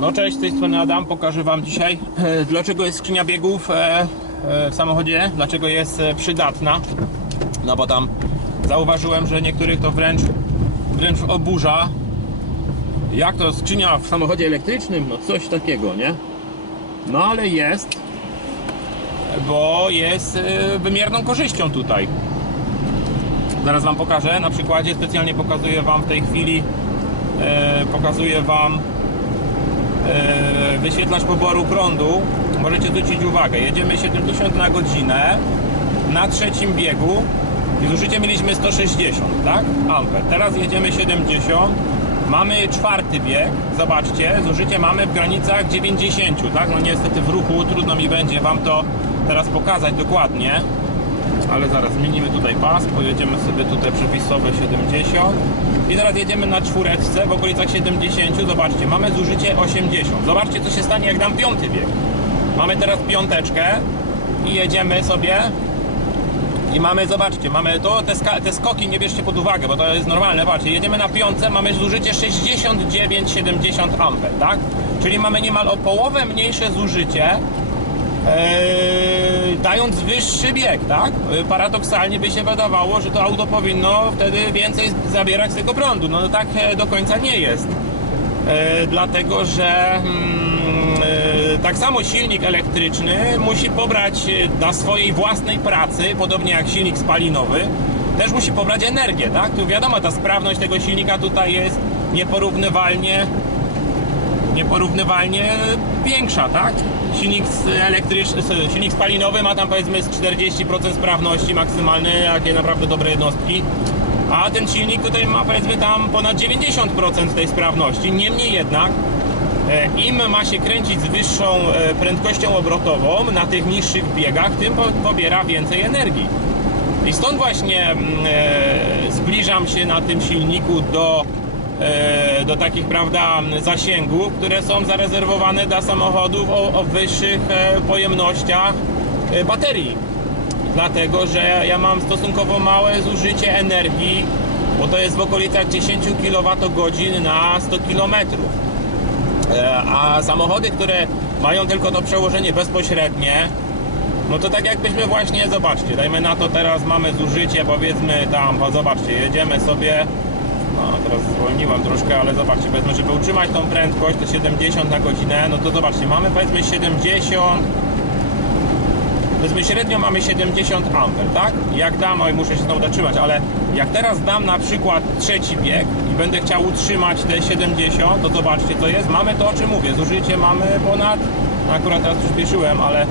No cześć, z tej strony Adam. Pokażę Wam dzisiaj, e, dlaczego jest skrzynia biegów e, e, w samochodzie, dlaczego jest przydatna. No bo tam zauważyłem, że niektórych to wręcz, wręcz oburza. Jak to skrzynia w samochodzie elektrycznym? No coś takiego, nie? No ale jest, bo jest wymierną korzyścią tutaj. Zaraz Wam pokażę na przykładzie. Specjalnie pokazuję Wam w tej chwili, pokazuję Wam wyświetlacz poboru prądu. Możecie zwrócić uwagę, jedziemy 70 na godzinę na trzecim biegu i zużycie mieliśmy 160, tak? Amper. Teraz jedziemy 70. Mamy czwarty bieg, zobaczcie, zużycie mamy w granicach 90, tak? No niestety w ruchu trudno mi będzie Wam to teraz pokazać dokładnie, ale zaraz zmienimy tutaj pas, pojedziemy sobie tutaj przepisowe 70 i teraz jedziemy na czwóreczce w okolicach 70, zobaczcie, mamy zużycie 80, zobaczcie co się stanie jak dam piąty bieg. Mamy teraz piąteczkę i jedziemy sobie i mamy, zobaczcie, mamy to, te, ska, te skoki nie bierzcie pod uwagę, bo to jest normalne, zobaczcie, jedziemy na piątce, mamy zużycie 69-70 amper, tak? Czyli mamy niemal o połowę mniejsze zużycie, dając wyższy bieg, tak? Eee, Paradoksalnie by się wydawało, że to auto powinno wtedy więcej zabierać z tego prądu. No tak e, do końca nie jest. E, dlatego, że mm, e, tak samo silnik elektryczny musi pobrać e, dla swojej własnej pracy, podobnie jak silnik spalinowy, też musi pobrać energię, tak? Tu wiadomo, ta sprawność tego silnika tutaj jest nieporównywalnie nieporównywalnie większa, tak? Silnik elektryczny, silnik spalinowy ma tam powiedzmy z 40% sprawności maksymalnej, jakie naprawdę dobre jednostki. A ten silnik tutaj ma powiedzmy tam ponad 90% tej sprawności. Niemniej jednak e, im ma się kręcić z wyższą e, prędkością obrotową na tych niższych biegach, tym po- pobiera więcej energii. I stąd właśnie mm, e, zbliżam się na tym silniku do, do takich, prawda, zasięgów, które są zarezerwowane dla samochodów o, o wyższych e, pojemnościach e, baterii. Dlatego, że ja mam stosunkowo małe zużycie energii, bo to jest w okolicach 10 kWh na 100 km. E, A samochody, które mają tylko to przełożenie bezpośrednie, no to tak jakbyśmy właśnie, zobaczcie, dajmy na to teraz mamy zużycie, powiedzmy tam, zobaczcie, jedziemy sobie, no teraz zwolniłem troszkę, ale zobaczcie, powiedzmy, żeby utrzymać tą prędkość, to 70 na godzinę, no to zobaczcie, mamy powiedzmy 70, powiedzmy średnio mamy 70 amper, tak? Jak dam, oj muszę się znowu dotrzymać, ale jak teraz dam na przykład trzeci bieg i będę chciał utrzymać te 70, to zobaczcie co jest, mamy to o czym mówię, zużycie mamy ponad, no akurat teraz przyspieszyłem, ale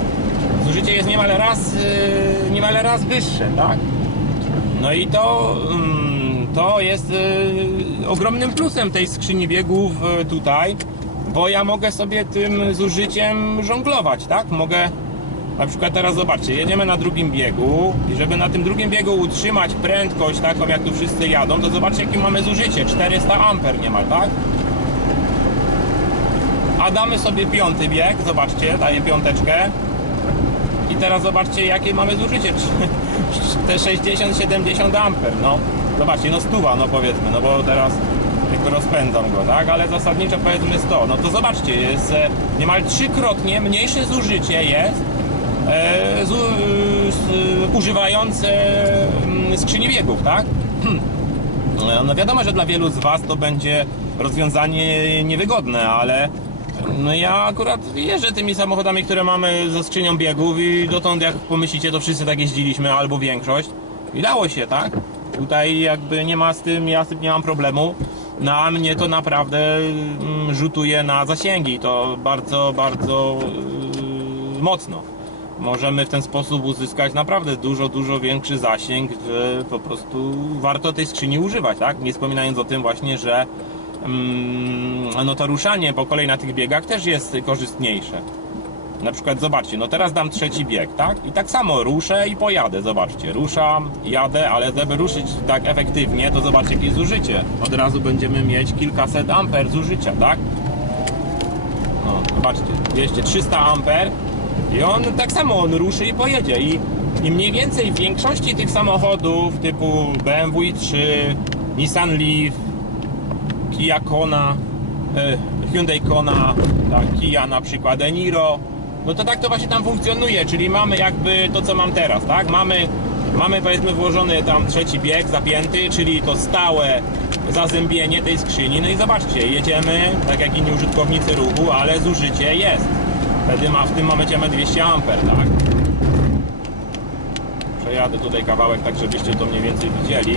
zużycie jest niemal raz, yy, niemal raz wyższe, tak? No i to, mm, to jest yy, ogromnym plusem tej skrzyni biegów yy, tutaj, bo ja mogę sobie tym zużyciem żonglować, tak? Mogę na przykład teraz zobaczcie, jedziemy na drugim biegu i żeby na tym drugim biegu utrzymać prędkość taką jak tu wszyscy jadą, to zobaczcie jakie mamy zużycie, 400 amper niemal, tak? A damy sobie piąty bieg, zobaczcie, daję piąteczkę i teraz zobaczcie jakie mamy zużycie, te 60-70 amper, no zobaczcie, no stuwa, no powiedzmy, no bo teraz tylko rozpędzam go, tak, ale zasadniczo powiedzmy 100, no to zobaczcie, jest e, niemal trzykrotnie mniejsze zużycie jest e, z, z, używając e, mm, skrzyni biegów, tak? No wiadomo, że dla wielu z Was to będzie rozwiązanie niewygodne, ale no ja akurat jeżdżę tymi samochodami, które mamy ze skrzynią biegów i dotąd jak pomyślicie, to wszyscy tak jeździliśmy, albo większość. I dało się, tak? Tutaj jakby nie ma z tym, ja z tym nie mam problemu. Na mnie to naprawdę mm, rzutuje na zasięgi, to bardzo, bardzo yy, mocno możemy w ten sposób uzyskać naprawdę dużo, dużo większy zasięg, że po prostu warto tej skrzyni używać, tak? Nie wspominając o tym właśnie, że mm, no to ruszanie po kolei na tych biegach też jest korzystniejsze. Na przykład zobaczcie, no teraz dam trzeci bieg, tak? I tak samo ruszę i pojadę, zobaczcie, ruszam, jadę, ale żeby ruszyć tak efektywnie, to zobaczcie jakie zużycie. Od razu będziemy mieć kilkaset amper zużycia, tak? No, zobaczcie, 200, 300 amper i on tak samo on ruszy i pojedzie i, i mniej więcej w większości tych samochodów typu BMW i3, Nissan Leaf, Kia Kona, e, Hyundai Kona, tak, Kia na przykład, Eniro, no to tak to właśnie tam funkcjonuje, czyli mamy jakby to, co mam teraz, tak? Mamy, mamy powiedzmy włożony tam trzeci bieg zapięty, czyli to stałe zazębienie tej skrzyni, no i zobaczcie, jedziemy tak jak inni użytkownicy ruchu, ale zużycie jest. Wtedy ma, w tym momencie mamy 200 A, tak? Przejadę tutaj kawałek, tak żebyście to mniej więcej widzieli.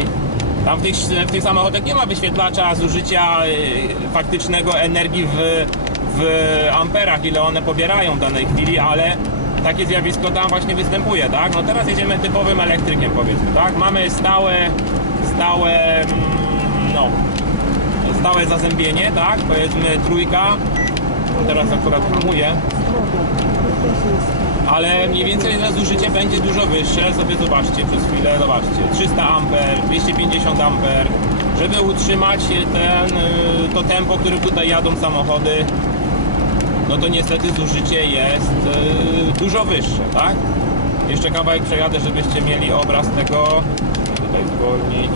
Tam w tych, w tych samochodach nie ma wyświetlacza zużycia y, faktycznego energii w, w amperach, ile one pobierają w danej chwili, ale takie zjawisko tam właśnie występuje, tak? No teraz jedziemy typowym elektrykiem powiedzmy, tak? Mamy stałe, stałe, mm, no, stałe zazębienie, tak? Powiedzmy trójka, no teraz akurat hamuję, ale mniej więcej zużycie będzie dużo wyższe. Sobie zobaczcie przez chwilę, zobaczcie. 300 amper, 250 amper. Żeby utrzymać ten, y, to tempo, którym tutaj jadą samochody, no to niestety zużycie jest y, dużo wyższe, tak? Jeszcze kawałek przejadę, żebyście mieli obraz tego. Tutaj zwolnić.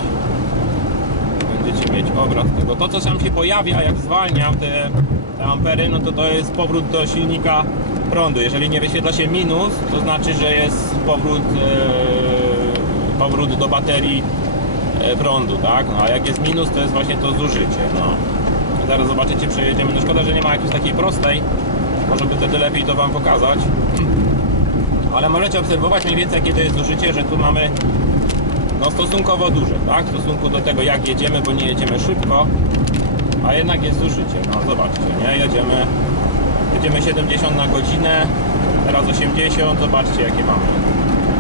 Będziecie mieć obraz tego. To, co tam się pojawia, jak zwalniam te, te ampery, no to to jest powrót do silnika prądu. Jeżeli nie wyświetla się minus, to znaczy, że jest powrót, e, powrót do baterii e, prądu, tak? No, a jak jest minus, to jest właśnie to zużycie. No. Zaraz zobaczycie, przejedziemy. No szkoda, że nie ma jakiejś takiej prostej. Może by wtedy lepiej to Wam pokazać. Ale możecie obserwować mniej więcej, jakie to jest zużycie, że tu mamy no stosunkowo duże, tak? W stosunku do tego, jak jedziemy, bo nie jedziemy szybko, a jednak jest zużycie. No zobaczcie, nie? Jedziemy, jedziemy 70 na godzinę, teraz 80, zobaczcie jakie mamy.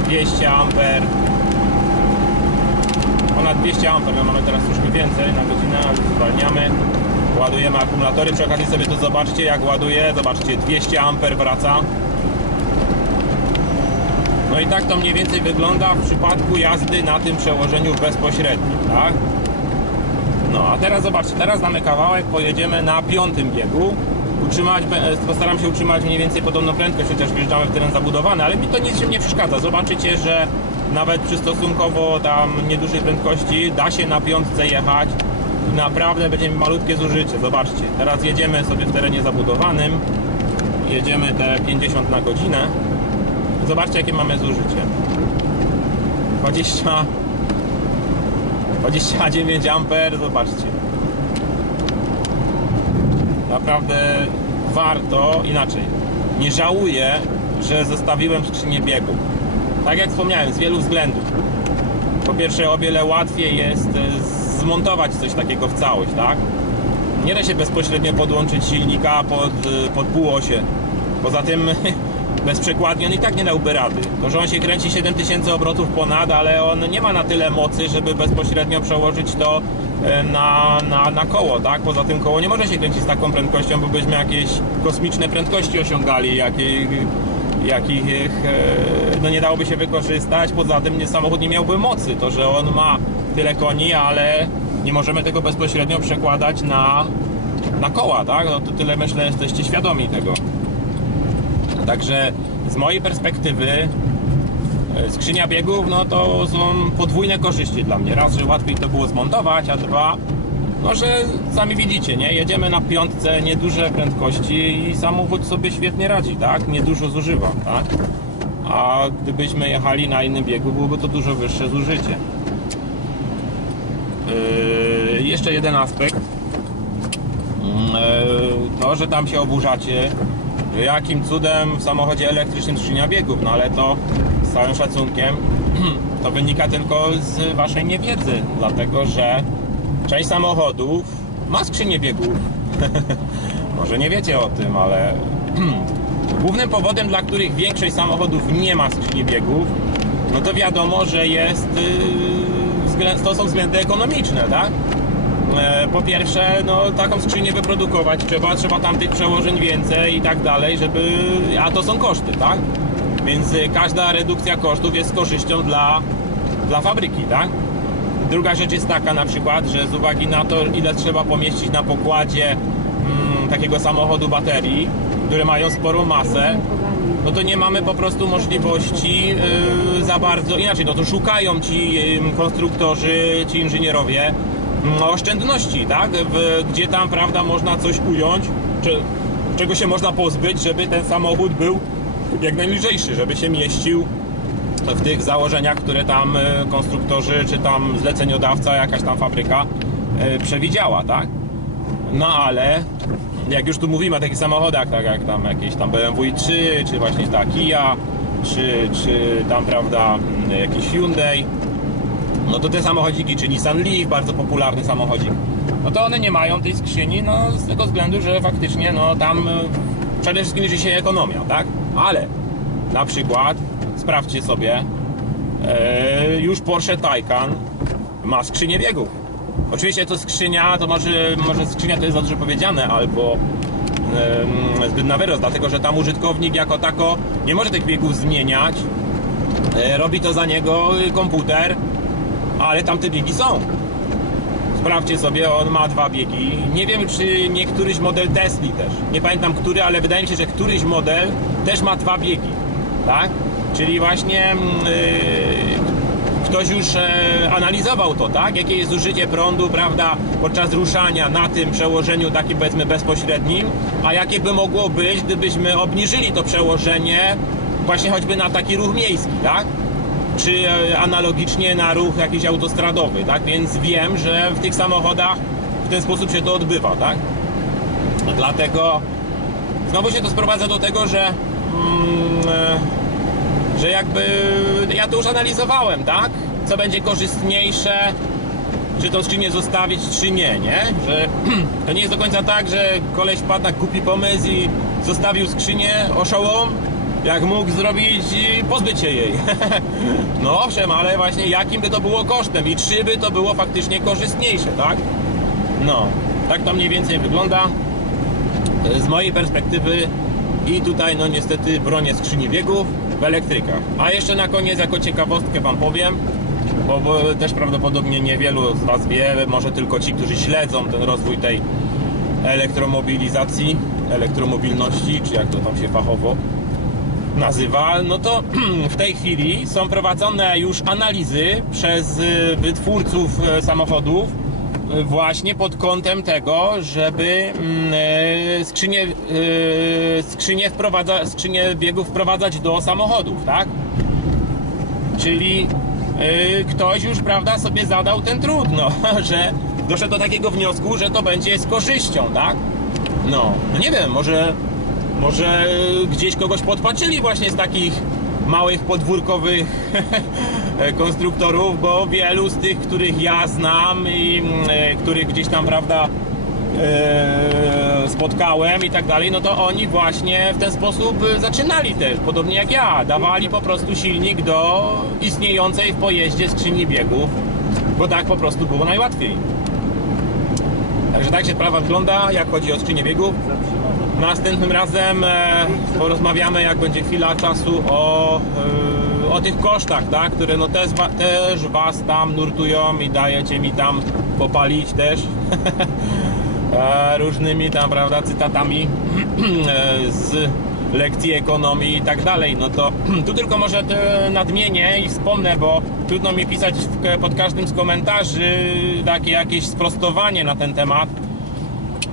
200 amper, ponad 200 amper, my mamy teraz troszkę więcej na godzinę, ale zwalniamy. Ładujemy akumulatory, przy okazji sobie to zobaczcie jak ładuje, zobaczcie 200 amper wraca. No i tak to mniej więcej wygląda w przypadku jazdy na tym przełożeniu bezpośrednim, tak? No a teraz zobaczcie, teraz damy kawałek, pojedziemy na piątym biegu. Utrzymać, postaram się utrzymać mniej więcej podobną prędkość, chociaż wjeżdżamy w teren zabudowany, ale mi to nic się nie przeszkadza. Zobaczycie, że nawet przy stosunkowo tam niedużej prędkości da się na piątce jechać naprawdę będziemy malutkie zużycie. Zobaczcie, teraz jedziemy sobie w terenie zabudowanym, jedziemy te 50 na godzinę. Zobaczcie jakie mamy zużycie. 20 29 amper, zobaczcie. Naprawdę warto, inaczej. Nie żałuję, że zostawiłem skrzynię biegów. Tak jak wspomniałem, z wielu względów. Po pierwsze, o wiele łatwiej jest e, zmontować coś takiego w całość, tak? Nie da się bezpośrednio podłączyć silnika pod, e, pod półosie. Poza tym bez przekładni on i tak nie dałby rady. To, że on się kręci 7000 obrotów ponad, ale on nie ma na tyle mocy, żeby bezpośrednio przełożyć to e, na, na, na koło, tak? Poza tym koło nie może się kręcić z taką prędkością, bo byśmy jakieś kosmiczne prędkości osiągali, jakich, jakich e, no nie dałoby się wykorzystać. Poza tym nie, samochód nie miałby mocy. To, że on ma tyle koni, ale nie możemy tego bezpośrednio przekładać na, na koła, tak? No to tyle myślę, jesteście świadomi tego. Także z mojej perspektywy e, skrzynia biegów, no to są podwójne korzyści dla mnie. Raz, że łatwiej to było zmontować, a dwa, no że sami widzicie, nie? Jedziemy na piątce, nieduże prędkości i samochód sobie świetnie radzi, tak? Niedużo zużywa, tak? A gdybyśmy jechali na innym biegu, byłoby to dużo wyższe zużycie. Yy, jeszcze jeden aspekt. Yy, to, że tam się oburzacie, jakim cudem w samochodzie elektrycznym skrzynia biegów, no ale to z całym szacunkiem to wynika tylko z waszej niewiedzy, dlatego że część samochodów ma skrzynię biegów. Może nie wiecie o tym, ale głównym powodem, dla których większość samochodów nie ma skrzyni biegów, no to wiadomo, że jest yy, to są względy ekonomiczne, tak? E, po pierwsze, no taką skrzynię wyprodukować trzeba, trzeba tam tych przełożeń więcej i tak dalej, żeby, a to są koszty, tak? Więc y, każda redukcja kosztów jest korzyścią dla, dla fabryki, tak? Druga rzecz jest taka na przykład, że z uwagi na to, ile trzeba pomieścić na pokładzie mm, takiego samochodu baterii, które mają sporą masę, no to nie mamy po prostu możliwości yy, za bardzo, inaczej, no to szukają ci konstruktorzy, ci inżynierowie, mm, oszczędności, tak? Gdzie tam, prawda, można coś ująć, czy, czego się można pozbyć, żeby ten samochód był jak najlżejszy, żeby się mieścił w tych założeniach, które tam e, konstruktorzy, czy tam zleceniodawca, jakaś tam fabryka e, przewidziała, tak? No ale jak już tu mówimy o takich samochodach, tak jak tam jakieś tam BMW i3, czy właśnie ta Kia, czy, czy tam, prawda, mm, jakiś Hyundai, no to te samochodziki, czy Nissan Leaf, bardzo popularny samochodzik, no to one nie mają tej skrzyni, no z tego względu, że faktycznie, no tam e, przede wszystkim liczy się ekonomia, tak? Ale na przykład, sprawdźcie sobie, e, już Porsche Taycan ma skrzynię biegów. Oczywiście to skrzynia, to może, może skrzynia to jest za dużo powiedziane, albo em, zbyt na wyrost, dlatego że tam użytkownik jako tako nie może tych biegów zmieniać. E, robi to za niego y, komputer, ale tam te biegi są. Sprawdźcie sobie, on ma dwa biegi. Nie wiem, czy nie któryś model Tesli też. Nie pamiętam który, ale wydaje mi się, że któryś model też ma dwa biegi. Tak? Czyli właśnie yy, ktoś już e, analizował to, tak? Jakie jest zużycie prądu, prawda, podczas ruszania na tym przełożeniu takim powiedzmy bezpośrednim, a jakie by mogło być, gdybyśmy obniżyli to przełożenie właśnie choćby na taki ruch miejski, tak? czy e, analogicznie na ruch jakiś autostradowy, tak? Więc wiem, że w tych samochodach w ten sposób się to odbywa, tak? Dlatego znowu się to sprowadza do tego, że mm, e, że jakby ja to już analizowałem, tak? Co będzie korzystniejsze, czy tą skrzynię zostawić, czy nie, nie? Że to nie jest do końca tak, że koleś wpadł na głupi pomysł i zostawił skrzynię, oszołom, jak mógł zrobić i pozbyć się jej. no owszem, ale właśnie jakim by to było kosztem i czy by to było faktycznie korzystniejsze, tak? No, tak to mniej więcej wygląda z mojej perspektywy i tutaj no niestety bronię skrzyni biegów w elektrykach. A jeszcze na koniec jako ciekawostkę Wam powiem, bo, bo też prawdopodobnie niewielu z Was wie, może tylko ci, którzy śledzą ten rozwój tej elektromobilizacji, elektromobilności, czy jak to tam się fachowo nazywa, no to w tej chwili są prowadzone już analizy przez y, wytwórców e, samochodów y, właśnie pod kątem tego, żeby mm, e, skrzynię, e, skrzynię, wprowadza, skrzynię biegów wprowadzać do samochodów, tak? Czyli y, ktoś już, prawda, sobie zadał ten trud, no, że doszedł do takiego wniosku, że to będzie z korzyścią, tak? No, no nie wiem, może, może gdzieś kogoś podpatrzyli właśnie z takich małych podwórkowych konstruktorów, bo wielu z tych, których ja znam i mm, e, których gdzieś tam, prawda, e, spotkałem i tak dalej, no to oni właśnie w ten sposób e, zaczynali też, podobnie jak ja. Dawali po prostu silnik do istniejącej w pojeździe skrzyni biegów, bo tak po prostu było najłatwiej. Także tak się sprawa wygląda, jak chodzi o skrzynię biegów. Następnym razem e, porozmawiamy, jak będzie chwila czasu, o, e, o tych kosztach, tak? które no też, też Was tam nurtują i dajecie mi tam popalić też różnymi tam, prawda, cytatami e, z lekcji ekonomii i tak dalej. No to tu tylko może nadmienię i wspomnę, bo trudno mi pisać pod każdym z komentarzy takie jakieś sprostowanie na ten temat.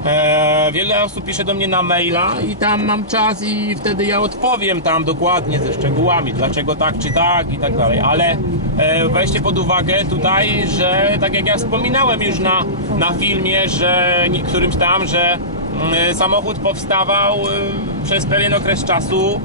E, wiele osób pisze do mnie na maila i tam mam czas i wtedy ja odpowiem tam dokładnie ze szczegółami, dlaczego tak czy tak i tak dalej, ale e, weźcie pod uwagę tutaj, że tak jak ja wspominałem już na, na filmie, że którymś tam, że mm, samochód powstawał e, przez pewien okres czasu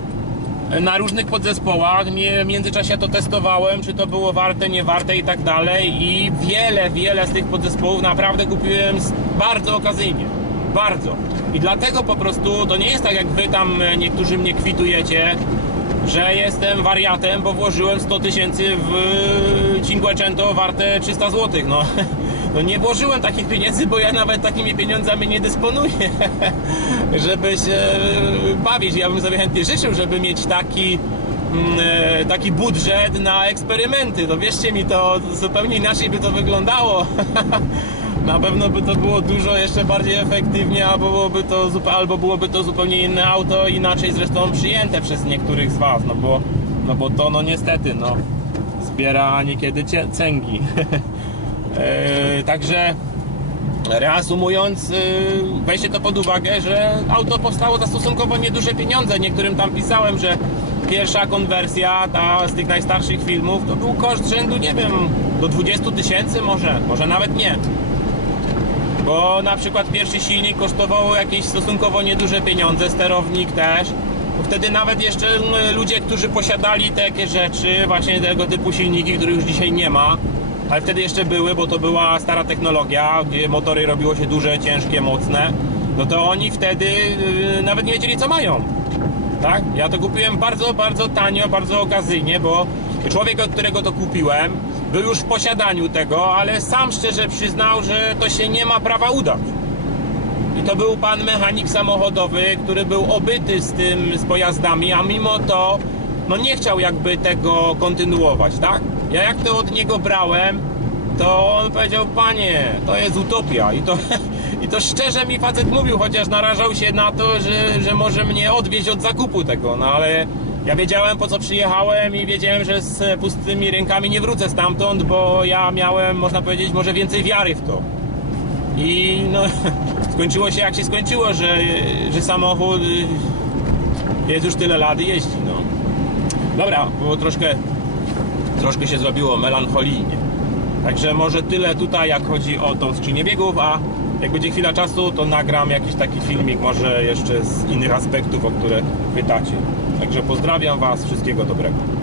na różnych podzespołach. W międzyczasie ja to testowałem, czy to było warte, nie warte i tak dalej. I wiele, wiele z tych podzespołów naprawdę kupiłem bardzo okazyjnie. Bardzo. I dlatego po prostu to nie jest tak, jak wy tam e, niektórzy mnie kwitujecie, że jestem wariatem, bo włożyłem 100 tysięcy w Cinquecento warte 300 zł. No. no nie włożyłem takich pieniędzy, bo ja nawet takimi pieniądzami nie dysponuję, żeby się bawić. Ja bym sobie chętnie życzył, żeby mieć taki mm, e, taki budżet na eksperymenty. To wierzcie mi, to zupełnie inaczej by to wyglądało. Na pewno by to było dużo jeszcze bardziej efektywnie, albo byłoby to, albo byłoby to zupełnie inne auto, inaczej zresztą przyjęte przez niektórych z Was, no bo, no bo to no niestety, no zbiera niekiedy cęgi. E, także reasumując, yy, weźcie to pod uwagę, że auto powstało za stosunkowo nieduże pieniądze. Niektórym tam pisałem, że pierwsza konwersja ta z tych najstarszych filmów to był koszt rzędu, nie wiem, do 20 tysięcy może, może nawet nie. Bo na przykład pierwszy silnik kosztował jakieś stosunkowo nieduże pieniądze, sterownik też. Wtedy nawet jeszcze mm, ludzie, którzy posiadali takie rzeczy, właśnie tego typu silniki, których już dzisiaj nie ma, ale wtedy jeszcze były, bo to była stara technologia, gdzie motory robiło się duże, ciężkie, mocne, no to oni wtedy yy, nawet nie wiedzieli co mają. Tak? Ja to kupiłem bardzo, bardzo tanio, bardzo okazyjnie, bo człowiek, od którego to kupiłem, był już w posiadaniu tego, ale sam szczerze przyznał, że to się nie ma prawa udać. I to był pan mechanik samochodowy, który był obyty z tym, z pojazdami, a mimo to no nie chciał jakby tego kontynuować, tak? Ja jak to od niego brałem, to on powiedział, panie, to jest utopia i to, i to szczerze mi facet mówił, chociaż narażał się na to, że, że może mnie odwieźć od zakupu tego, no ale ja wiedziałem po co przyjechałem i wiedziałem, że z pustymi rękami nie wrócę stamtąd, bo ja miałem, można powiedzieć, może więcej wiary w to. I no, skończyło się jak się skończyło, że, że samochód y, jest już tyle lat i jeździ, no. Dobra, było troszkę, troszkę się zrobiło melancholijnie. Także może tyle tutaj, jak chodzi o tą skrzynię biegów, a jak będzie chwila czasu, to nagram jakiś taki filmik, może jeszcze z innych aspektów, o które pytacie. Także pozdrawiam Was, wszystkiego dobrego.